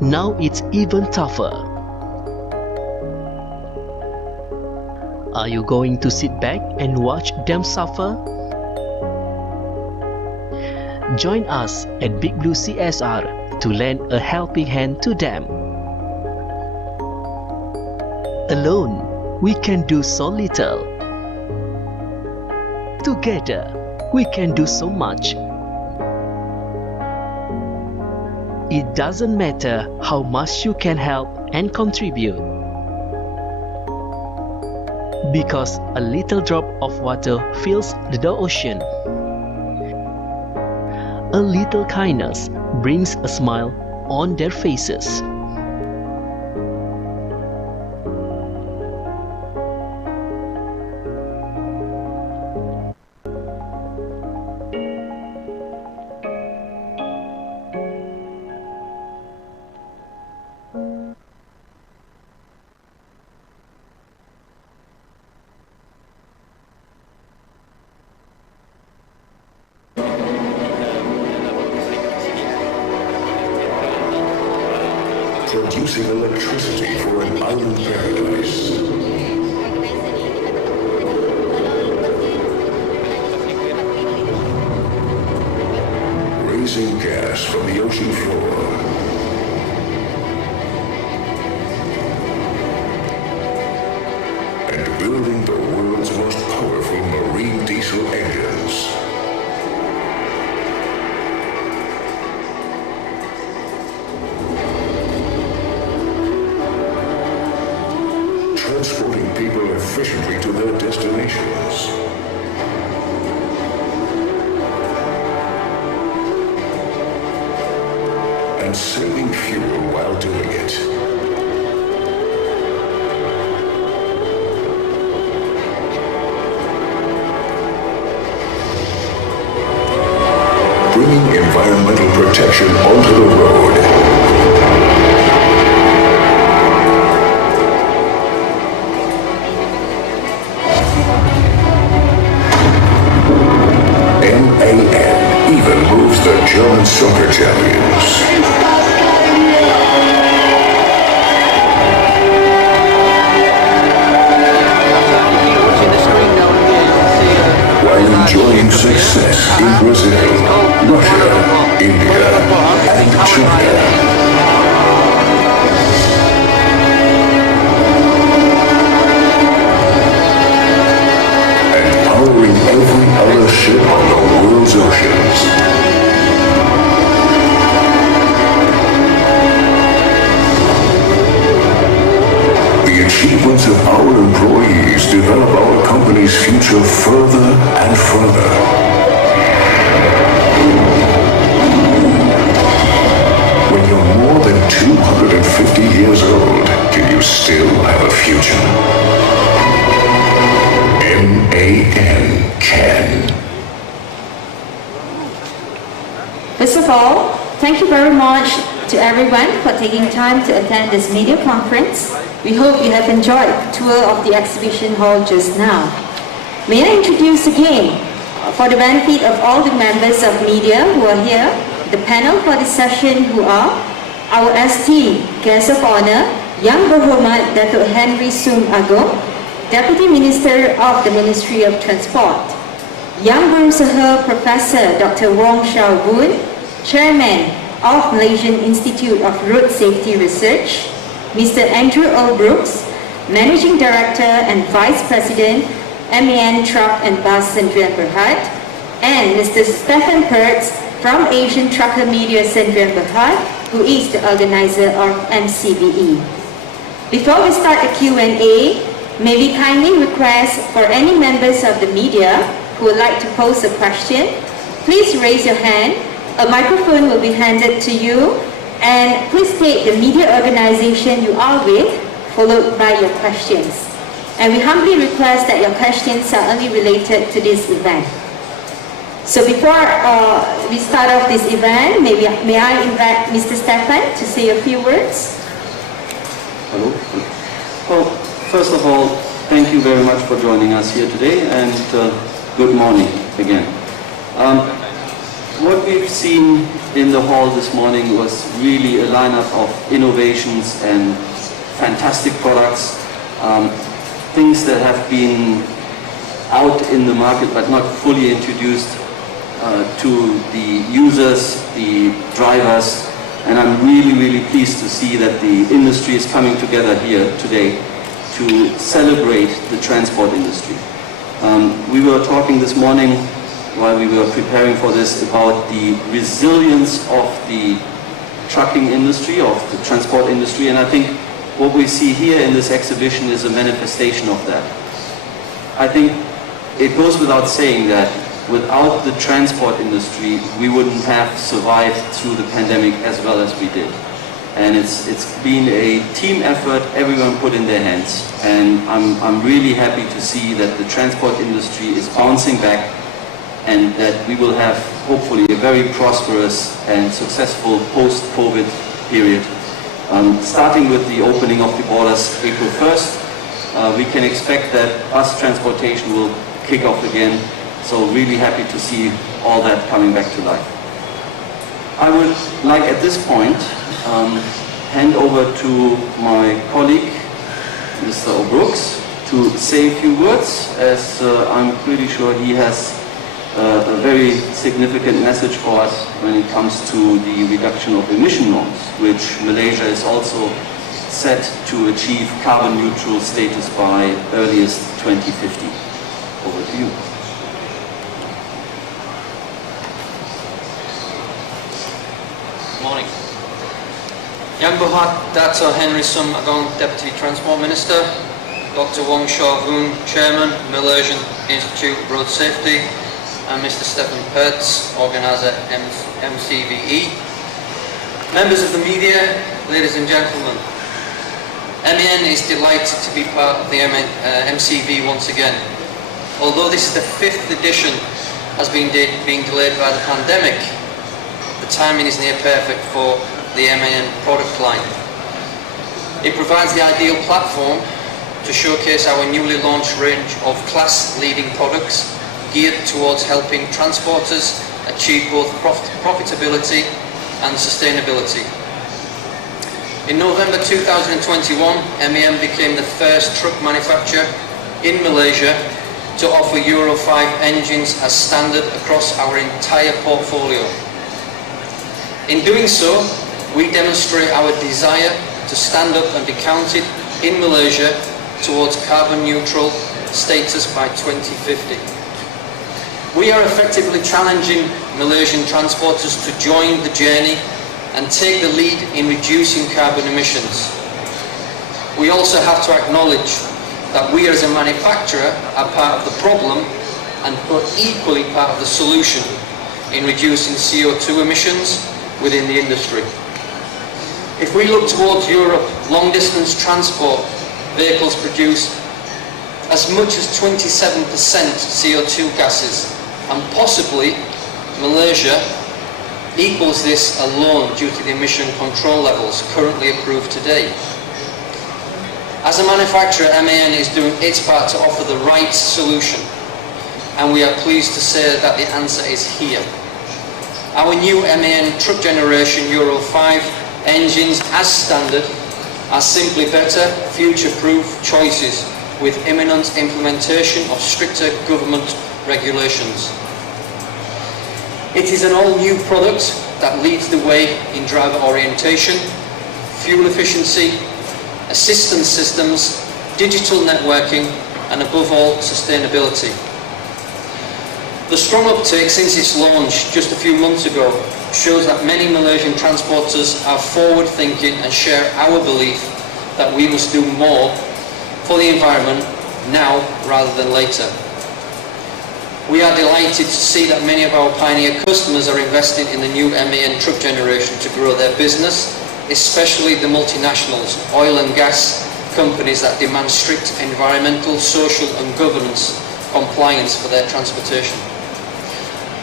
Now it's even tougher. Are you going to sit back and watch them suffer? Join us at Big Blue CSR to lend a helping hand to them. Alone, we can do so little. Together, we can do so much. It doesn't matter how much you can help and contribute. because a little drop of water fills the ocean. A little kindness brings a smile on their faces. Producing electricity for an island paradise. Raising gas from the ocean floor. And building the world's most powerful marine diesel engines. Transporting people efficiently to their destinations. And saving fuel while doing it. Bringing environmental protection onto the road. MAN even moves the German soccer champions. While enjoying success in Brazil, Russia, India, and China. Powering every other ship on the world's oceans. The achievements of our employees develop our company's future further and further. When you're more than 250 years old, can you still have a future? MAN can. First of all, thank you very much to everyone for taking time to attend this media conference. We hope you have enjoyed the tour of the exhibition hall just now. May I introduce again, for the benefit of all the members of media who are here, the panel for this session who are our esteemed guest of honor, Yang Berhormat Datuk Henry Sung Agong, Deputy Minister of the Ministry of Transport, Yang Berusaha Professor Dr. Wong Shao Boon, Chairman of Malaysian Institute of Road Safety Research, Mr. Andrew O. Brooks, Managing Director and Vice President, MAN Truck and Bus Kenderaan Berat, and Mr. Stephen Pertz from Asian Trucker Media Kenderaan Berat, who is the organizer of MCBE. Before we start the Q&A, may we kindly request for any members of the media who would like to pose a question, please raise your hand. A microphone will be handed to you, and please state the media organization you are with, followed by your questions. And we humbly request that your questions are only related to this event. So before we start off this event, may I invite Mr. Stefan to say a few words? Hello. Well, first of all, thank you very much for joining us here today, and good morning again. What we've seen in the hall this morning was really a lineup of innovations and fantastic products, things that have been out in the market but not fully introduced to the users, the drivers, and I'm really pleased to see that the industry is coming together here today to celebrate the transport industry. We were talking this morning while we were preparing for this about the resilience of the trucking industry, of the transport industry, and I think what we see here in this exhibition is a manifestation of that. I think it goes without saying that without the transport industry, we wouldn't have survived through the pandemic as well as we did. And it's been a team effort, everyone put in their hands. And I'm really happy to see that the transport industry is bouncing back and that we will have hopefully a very prosperous and successful post-COVID period. Starting with the opening of the borders April 1st, we can expect that bus transportation will kick off again. So really happy to see all that coming back to life. I would like at this point hand over to my colleague, Mr. O'Brooks, to say a few words, as I'm pretty sure he has a very significant message for us when it comes to the reduction of emission norms, which Malaysia is also set to achieve carbon neutral status by earliest 2050. Over to you. Morning. Yang Berhad Dato Henry Sum Agong, Deputy Transport Minister, Dr. Wong Shaw Voon, Chairman, Malaysian Institute of Road Safety, and Mr. Stephen Pertz, Organiser MCVE. Members of the media, ladies and gentlemen, MEN is delighted to be part of the MCV once again. Although this is the 5th edition has been being delayed by the pandemic, the timing is near perfect for the MEN product line. It provides the ideal platform to showcase our newly launched range of class-leading products geared towards helping transporters achieve both profitability and sustainability. In November 2021, MEN became the first truck manufacturer in Malaysia to offer Euro 5 engines as standard across our entire portfolio. In doing so, we demonstrate our desire to stand up and be counted in Malaysia towards carbon neutral status by 2050. We are effectively challenging Malaysian transporters to join the journey and take the lead in reducing carbon emissions. We also have to acknowledge that we as a manufacturer are part of the problem and but equally part of the solution in reducing CO2 emissions within the industry. If we look towards Europe, long-distance transport vehicles produce as much as 27% CO2 gases, and possibly Malaysia equals this alone due to the emission control levels currently approved today. As a manufacturer, MEN is doing its part to offer the right solution, and we are pleased to say that the answer is here. Our new MEN truck generation Euro 5 engines as standard are simply better, future-proof choices with imminent implementation of stricter government regulations. It is an all-new product that leads the way in driver orientation, fuel efficiency, assistance systems, digital networking, and above all, sustainability. The strong uptake since its launch just a few months ago shows that many Malaysian transporters are forward-thinking and share our belief that we must do more for the environment now rather than later. We are delighted to see that many of our pioneer customers are investing in the new MEN truck generation to grow their business, especially the multinationals, oil and gas companies that demand strict environmental, social and governance compliance for their transportation.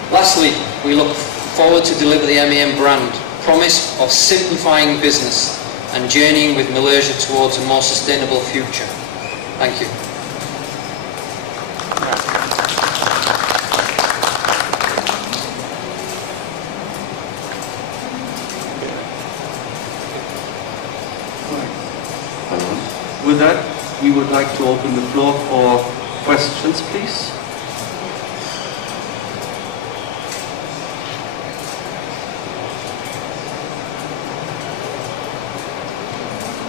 Lastly, we look forward to deliver the MEN brand promise of simplifying business and journeying with Malaysia towards a more sustainable future. Thank you. With that, we would like to open the floor for questions, please.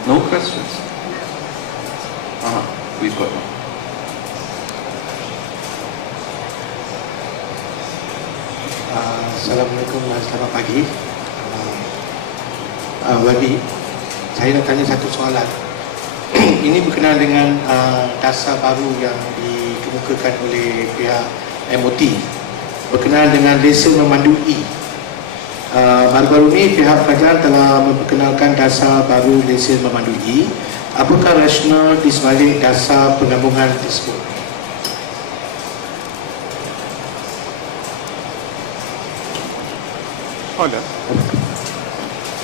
No questions? We've got one. Assalamualaikum dan selamat pagi. Wadi, saya nak tanya satu soalan. Ini berkenaan dengan dasar baru yang dikemukakan oleh pihak MOT berkenaan dengan lesen memandu E. Baru-baru ini pihak kerajaan telah memperkenalkan dasar baru lesen memandu E. Apakah rasional di sebalik dasar penggabungan tersebut?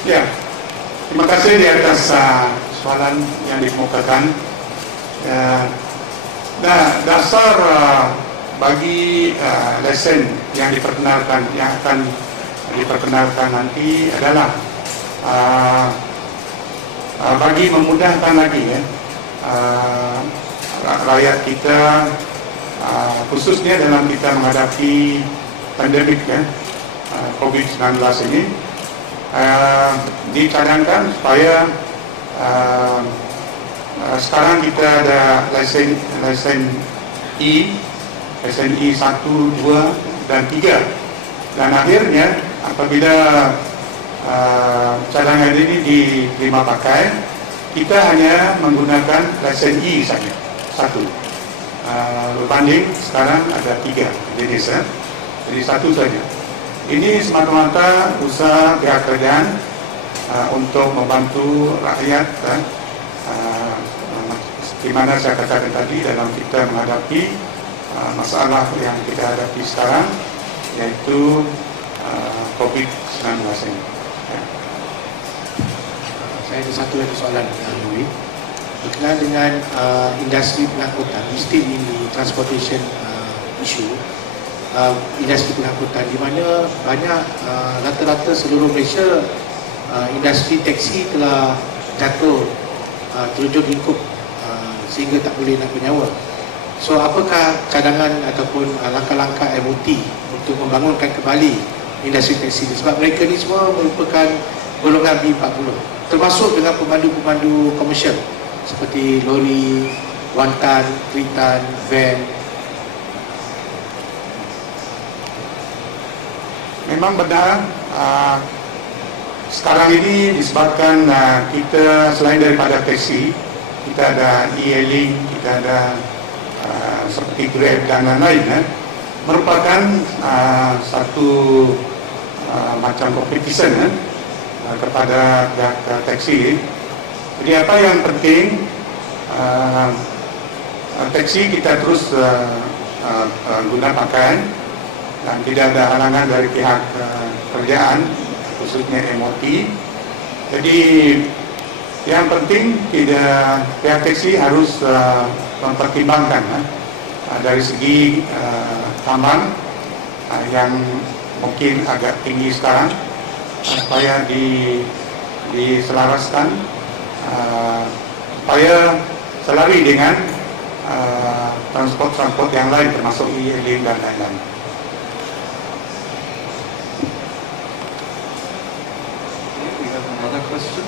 Ya, terima kasih di atas soalan yang dikemukakan. Dasar bagi lesen yang diperkenalkan, yang akan diperkenalkan nanti adalah bagi memudahkan lagi rakyat kita, khususnya dalam kita menghadapi pandemik COVID-19 ini, dicadangkan supaya sekarang kita ada lesen E, lesen E 1, 2, dan 3, dan akhirnya apabila cadangan ini diterima pakai, kita hanya menggunakan lesen E saja, 1, berbanding sekarang ada 3 jenis, jadi 1 saja. Ini semata-mata usaha pihak kerajaan untuk membantu rakyat, di mana saya katakan tadi dalam kita menghadapi masalah yang kita hadapi sekarang, yaitu COVID-19 ini. Saya ada satu lagi soalan, Louis, berkenaan dengan industri pengangkutan, still in the transportation issue. Industri pengangkutan di mana banyak rata-rata seluruh Malaysia industri taksi telah jatuh terjun lingkup sehingga tak boleh nak bernyawa. So apakah cadangan ataupun langkah-langkah MOT untuk membangunkan kembali industri taksi ini, sebab mereka ni semua merupakan golongan B40, termasuk dengan pemandu-pemandu komersial seperti lori, wantan, tritan, van. Memang benar, sekarang ini disebabkan kita selain daripada taksi, kita ada e-hailing, kita ada seperti Grab dan lain-lain, merupakan satu macam competition kepada pihak taksi. Jadi apa yang penting, taksi kita terus guna pakai, dan tidak ada halangan dari pihak kerajaan, khususnya MOT. Jadi yang penting pihak taksi harus mempertimbangkan dari segi tambang yang mungkin agak tinggi sekarang, supaya diselaraskan, supaya selari dengan transport yang lain, termasuk e-hailing dan lain-lain. Another question?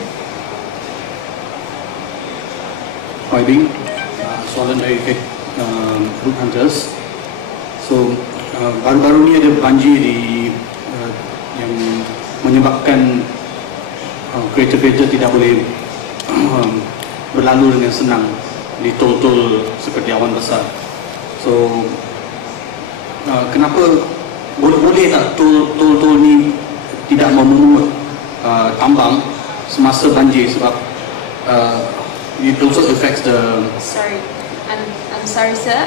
Bing, soalan dari group hunters. So baru-baru ni ada banjir yang menyebabkan kereta-kereta tidak boleh berlalu dengan senang di tol-tol seperti Awan Besar. So kenapa boleh tak tol-tol ni tidak memungut tambang semasa banjir, sebab it also affects the. Sorry, I'm sorry, sir.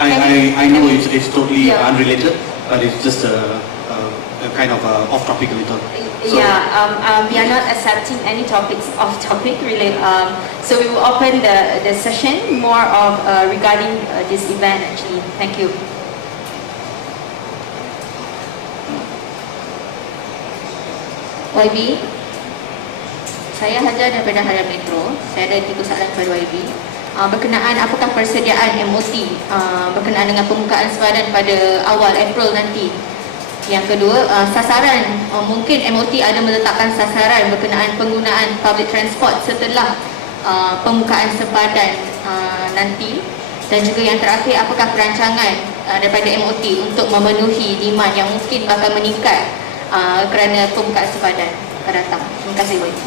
I know it's totally unrelated, but it's just a kind of off topic a little. So, we are not accepting any topics off topic related. So we will open the session more of regarding this event actually. Thank you. YB, saya Hajar daripada Harian Metro. Saya ada 3 soalan kepada YB. Berkenaan apakah persediaan MOT berkenaan dengan pembukaan sepadan pada awal April nanti. Yang kedua, sasaran, mungkin MOT ada meletakkan sasaran berkenaan penggunaan public transport setelah pembukaan sepadan nanti. Dan juga yang terakhir, apakah perancangan daripada MOT untuk memenuhi demand yang mungkin bakal meningkat kerana pembukaan sepadan akan datang. Terima kasih YB.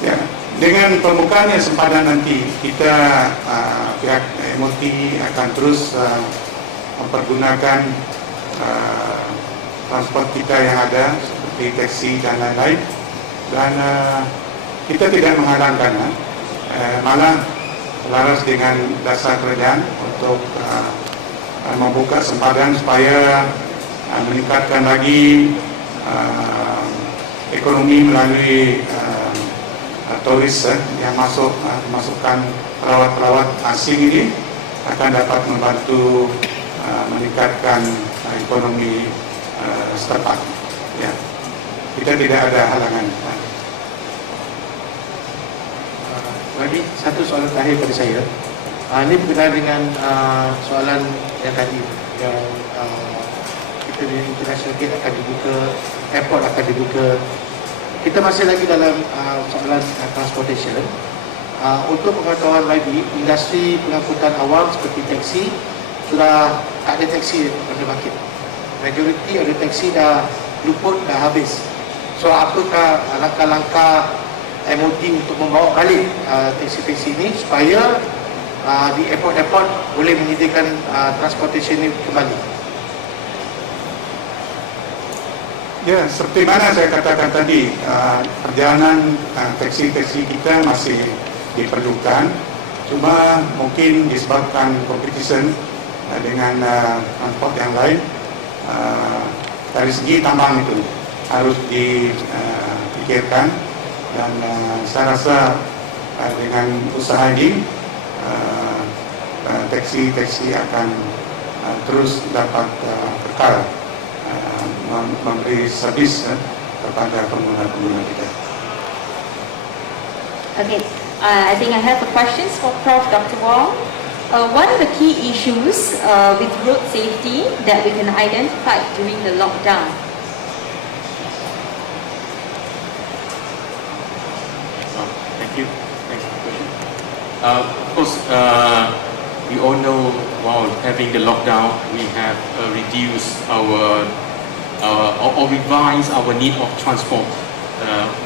Ya, dengan pembukaannya sempadan nanti, kita pihak MOT akan terus mempergunakan transport kita yang ada seperti taksi dan lain-lain, dan kita tidak menghalangkan, malah selaras dengan dasar kerajaan untuk membuka sempadan supaya meningkatkan lagi ekonomi melalui turis yang masukkan pelawat-pelawat asing ini akan dapat membantu meningkatkan ekonomi setempat. Ya, kita tidak ada halangan. Lagi satu soalan terakhir pada saya. Ini berkenaan dengan soalan yang tadi, yang kita di international gate akan dibuka, airport akan dibuka. Kita masih lagi dalam soalan transportation. Untuk pengetahuan lagi, industri pengangkutan awam seperti taksi sudah tak ada taksi on the market. Majority of the taksi dah luput, dah habis. So apakah langkah-langkah MOT untuk membawa balik taksi-taksi ini supaya di airport-airport boleh menyediakan transportation ini kembali? Ya, seperti mana saya katakan tadi, perjalanan taksi-taksi kita masih diperlukan, cuma mungkin disebabkan competition dengan transport yang lain, dari segi tambang itu harus dipikirkan, dan saya rasa dengan usaha ini taksi-taksi akan terus dapat kekal memberi servis kepada pengguna-pengguna kita. Okay, I think I have a question for Prof. Dr. Wong. What are the key issues with road safety that we can identify during the lockdown? Thank you. Thanks for the question. Of course, we all know while having the lockdown, we have reduced our or revise our need of transport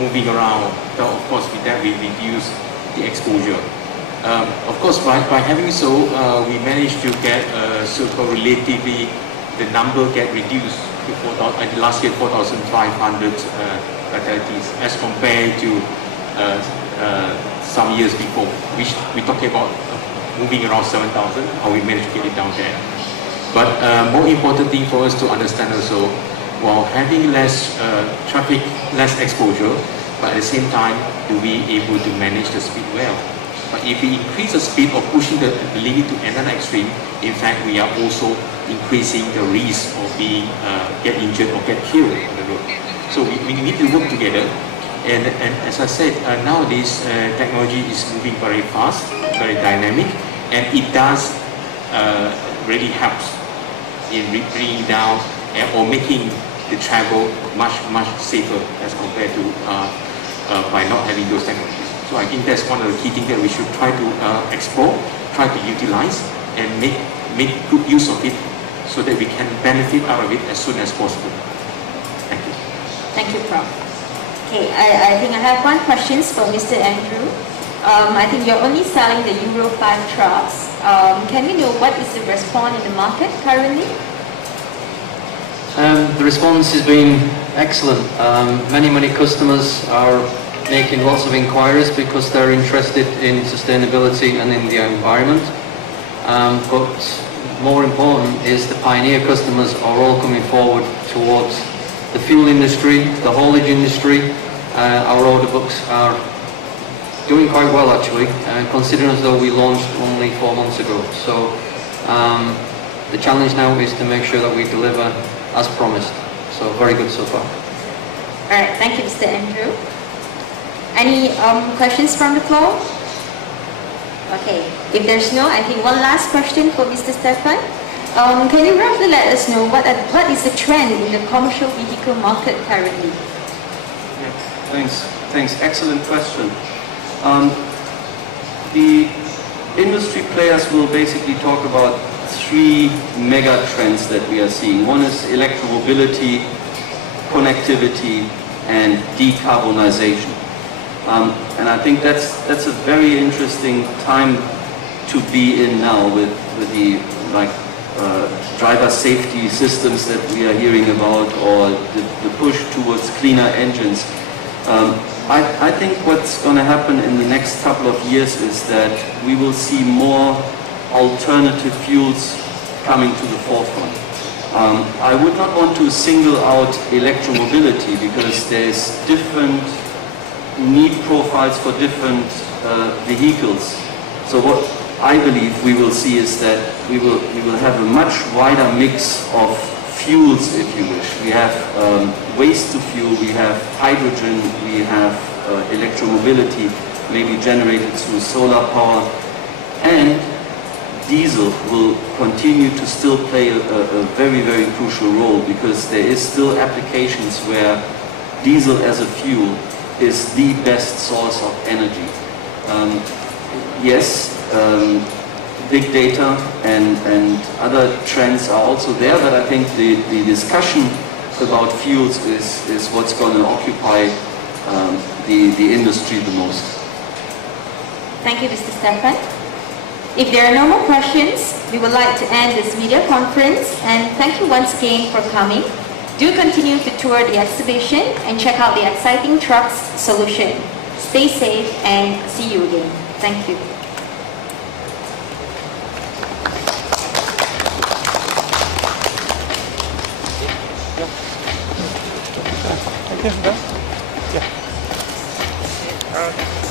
moving around. So of course, with that we reduce the exposure. Of course, by having so, we managed to get so-called relatively the number get reduced to last year 4,500 fatalities as compared to some years before, which we talking about moving around 7,000. How we managed to get it down there. But more important thing for us to understand also, while having less traffic, less exposure, but at the same time, do we able to manage the speed well? But if we increase the speed or pushing the limit to another extreme, in fact, we are also increasing the risk of being get injured or get killed on the road. So we need to work together. And as I said, nowadays technology is moving very fast, very dynamic, and it does really helps in bringing down or making the travel much safer as compared to by not having those technologies. So I think that's one of the key things that we should try to explore, try to utilize, and make good use of it, so that we can benefit out of it as soon as possible. Thank you. Thank you, Prof. Okay, I think I have one question for Mr. Andrew. I think you're only selling the Euro 5 trucks. Can we know what is the response in the market currently? The response has been excellent. Many customers are making lots of inquiries because they're interested in sustainability and in the environment. But more important is the pioneer customers are all coming forward towards the fuel industry, the haulage industry. Our order books are doing quite well actually, considering as though we launched only 4 months ago. So the challenge now is to make sure that we deliver as promised. So very good so far. Alright, thank you, Mr. Andrew. Any questions from the floor? Okay, if there's no, I think one last question for Mr. Stefan. Can you roughly let us know what is the trend in the commercial vehicle market currently? Yeah, thanks. Excellent question. The industry players will basically talk about 3 mega trends that we are seeing. One is electromobility, connectivity, and decarbonization. And I think that's a very interesting time to be in now with the driver safety systems that we are hearing about, or the push towards cleaner engines. I think what's going to happen in the next couple of years is that we will see more alternative fuels coming to the forefront. I would not want to single out electromobility because there's different need profiles for different vehicles. So what I believe we will see is that we will have a much wider mix of fuels, if you wish. We have waste to fuel, we have hydrogen, we have electromobility, maybe generated through solar power, and diesel will continue to still play a very, very crucial role, because there is still applications where diesel as a fuel is the best source of energy. Yes, big data and other trends are also there, but I think the discussion about fuels is what's going to occupy the industry the most. Thank you, Mr. Stefan. If there are no more questions, we would like to end this media conference, and thank you once again for coming. Do continue to tour the exhibition and check out the exciting trucks solution. Stay safe and see you again. Thank you. Thank you. Yeah.